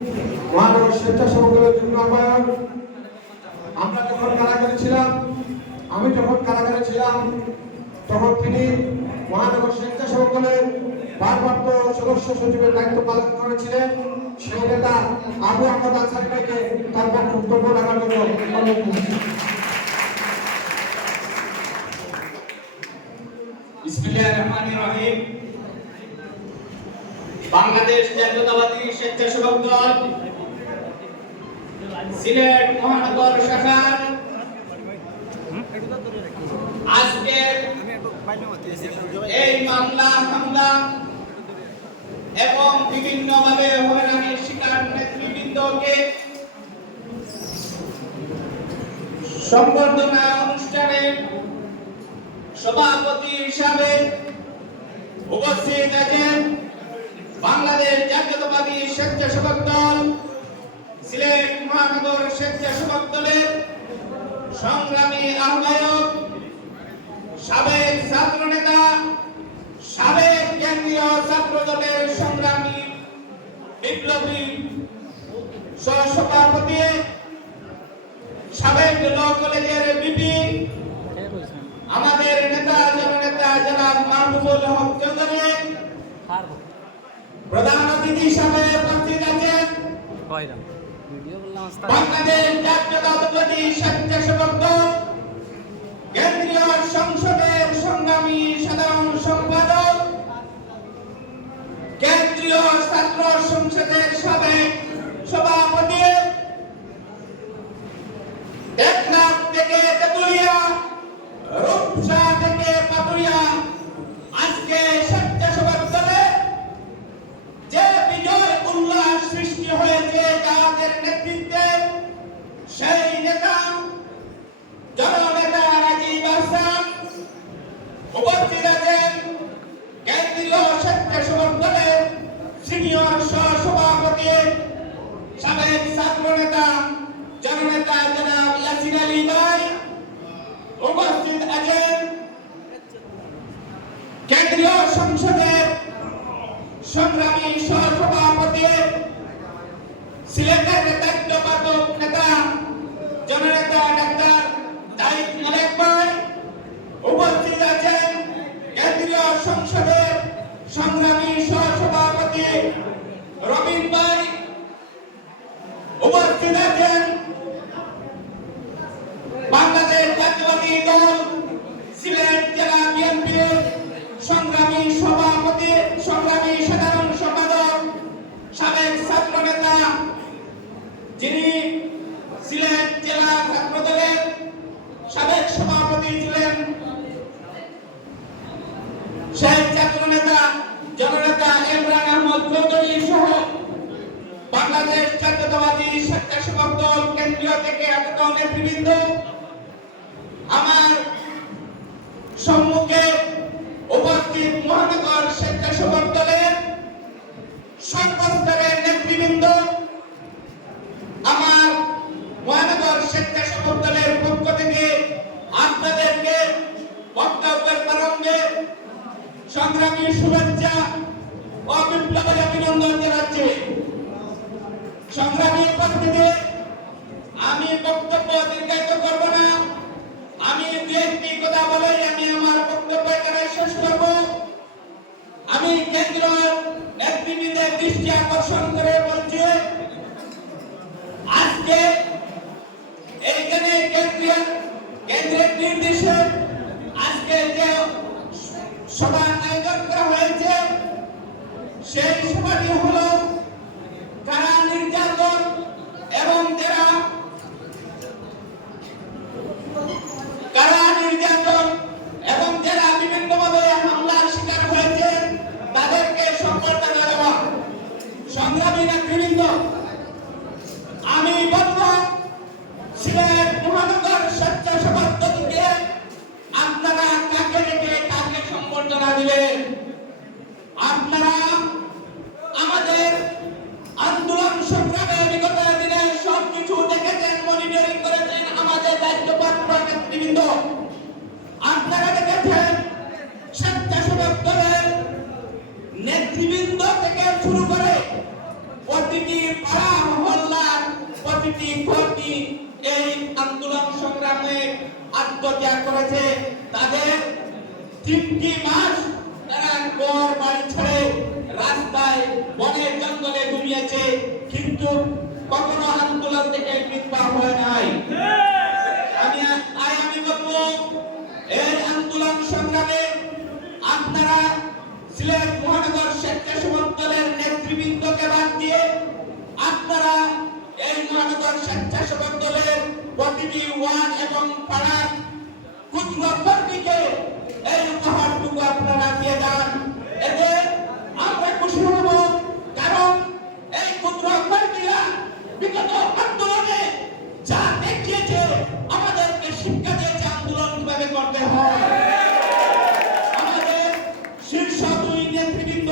মহানগর স্বেচ্ছাসেবক দলের যুগ্ম আহ্বায়ক। আমরা যখন কারাগারে ছিলাম, আমি যখন কারাগারে ছিলাম, তখন তিনি মহানগর স্বেচ্ছাসেবক দলের ভারপ্রাপ্ত সদস্য সচিবের দায়িত্ব পালন করেছিলেন। সেই নেতা আবু আহমদ আনসারী ভাইকে তার বক্তব্য রাখার জন্য অনুরোধ করছি। বিসমিল্লাহির রহমানির রহিম। বাংলাদেশ জাতীয়তাবাদী স্বেচ্ছাসেবক দল সিলেট মহানগর শাখার আজকের এই মামলা হামলা এবং বিভিন্নভাবে হয়রানির শিকার নেতৃবৃন্দকে সংবর্ধনা অনুষ্ঠানের সভাপতি হিসাবে উপস্থিত আছেন বাংলাদেশ জাতীয়তাবাদী স্বেচ্ছাসেবক দল সিলেট মহানগর স্বেচ্ছাসেবক দলের সংগ্রামী আহ্বায়ক, সাবেক ছাত্র নেতা, সাবেক কেন্দ্রীয় ছাত্র দলের সংগ্রামী বিপ্লবী সহসভাপতি, সাবেক ল কলেজের বিপি, আমাদের নেতা জননেতা জনাব মাহবুবুল হক চৌধুরী, প্রধান অতিথি হিসাবে উপস্থিত আছেন বাংলাদেশ জাতীয়তাবাদী স্বেচ্ছাসেবক দল কেন্দ্রীয় সংসদের সংগ্রামী সাধারণ সম্পাদক, কেন্দ্রীয় ছাত্র সংসদের সাবেক সভাপতি, টেকনাফ থেকে তেতুলিয়া, রূপসা থেকে পাতুরিয়া, আজকে স্বেচ্ছাসেবক দলে যে বিজয় উল্লাস সৃষ্টি হয়েছে যাদের নেতৃত্বে, সেই নেতা জননেতা রাজীব হাসান উপস্থিত আছেন কেন্দ্রীয় স্বেচ্ছাসেবক দলের সিনিয়র সহসভাপতি, সাবেক ছাত্র নেতা জননেতা জনাব ইয়াসিন আলী ভাই উপস্থিত আছেন কেন্দ্রীয় সংসদের সংগ্রামী সহসভাপতি, সিলেটের দায়িত্বপ্রাপক নেতা জননেতা ডাক্তার জাহিদ মালেক ভাই উপস্থিত আছেন কেন্দ্রীয় সংসদের সংগ্রামী সহসভাপতি রবিন ভাই উপস্থিত আছেন বাংলাদেশ জাতীয়তাবাদী দল সিলেট জেলা বিএনপির সংগ্রামী সভাপতি, সংগ্রামী সাধারণ সম্পাদক, সাবেক ছাত্র নেতা, যিনি সিলেট জেলা ছাত্র দলের সাবেক সভাপতি ছিলেন, সেই ছাত্র নেতা জননেতা ইমরান আহমদ চৌধুরী সহ বাংলাদেশ জাতীয়তাবাদী স্বেচ্ছাসেবক দল কেন্দ্রীয় থেকে আগত নেতৃবৃন্দ, আমার সম্মুখে উপস্থিত মহানগর স্বেচ্ছাসেবক দলের সর্বস্তরের নেতৃবৃন্দ, আমার মহানগর স্বেচ্ছাসেবক দলের পক্ষ থেকে আপনাদেরকে বক্তব্যের প্রারম্ভে সংগ্রামী শুভেচ্ছা ও বিপ্লবের অভিনন্দন জানাচ্ছি। সংগ্রামী উপস্থিতি, আমি বক্তব্য দীর্ঘায়িত করব না, আমি দু একটি কথা বলে আমি আমার বক্তব্য এখানে শেষ করব। আমি কেন্দ্র নেতৃবৃন্দের দৃষ্টি আকর্ষণ করে বলছি, আজকে এইখানে কেন্দ্রের নির্দেশে আজকে যে সভার আয়োজন করা হয়েছে, সেই সভাটি হলো কারা নির্যাতন এবং যারা বিভিন্নভাবে হামলার শিকার হয়েছে তাদেরকে সম্বর্ধনা দেওয়া। সংগ্রামী নেতৃবৃন্দ, আমি বলব সিলেট মহানগর স্বেচ্ছাসেবক দলকে আপনারা কাকে রেখে কাকে সম্বর্ধনা দিবেন? আপনারা আমাদের আন্দোলন সংগ্রামে বিগত দিনে সবকিছু দেখেছেন, মনিটরিং করেছেন আমাদের দায়িত্বপ্রাপ্ত নেতৃবৃন্দ। আপনারা দেখেছেন স্বেচ্ছাসেবক দলের নেতৃবৃন্দ থেকে শুরু করে প্রতিটি পাড়া কর্মী এই আন্দোলন সংগ্রামে আত্মত্যাগ করেছে, তাদের 3টি মাস তারা ঘর বাড়ি ছেড়ে রাস্তায় বনে জঙ্গলে ঘুমিয়েছে, কিন্তু কখনো আন্দোলন থেকে পিছপা হয় নাই। আমি বলবো এই আন্দোলন সংগ্রামে আপনারা সিলেট মহানগর স্বেচ্ছাসেবক দলের নেতৃবৃন্দকে বাদ দিয়ে আপনারা এই মহানগর স্বেচ্ছাসেবক দলের প্রতিটি ওয়ার্ড এবং পাড়ার ক্ষুদ্র কর্মীকে এই উপহারটুকু আপনারা দিয়ে যান। এতে আমরা খুশি হব, কারণ এই ক্ষুদ্র কর্মীরা বিগত আন্দোলনে যা দেখিয়েছে আমাদেরকে শিক্ষা দিয়েছে আন্দোলন কিভাবে করতে হয়। আমাদের শীর্ষ 2 নেতৃবৃন্দ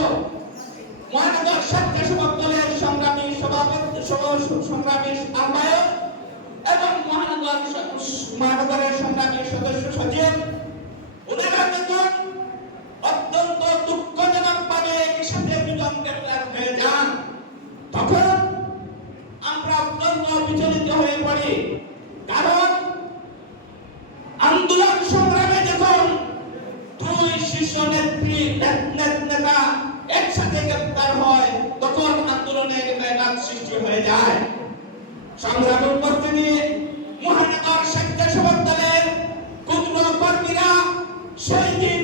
মহানগর স্বেচ্ছাসেবক দলের সংগ্রামী সভাপতি সংগ্রামী আহ্বায়ক এবং মহানগরের সংগ্রামী সদস্য সচিব, ওনারা যখন অত্যন্ত দুঃখজনক ভাবে একসাথে দুজন গ্রেপ্তার হয়ে যান, তখন আমরা অত্যন্ত বিচলিত হয়ে পড়ি। কারণ আন্দোলন সংগ্রামে যখন 2 শীর্ষ নেতা একসাথে গ্রেপ্তার হয়, তখন আন্দোলনের ব্যাঘাত সৃষ্টি হয়ে যায়। সংগ্রামী উপস্থিতি, মহানগর স্বেচ্ছাসেবক দলের ক্ষুদ্র কর্মীরা সেই দিন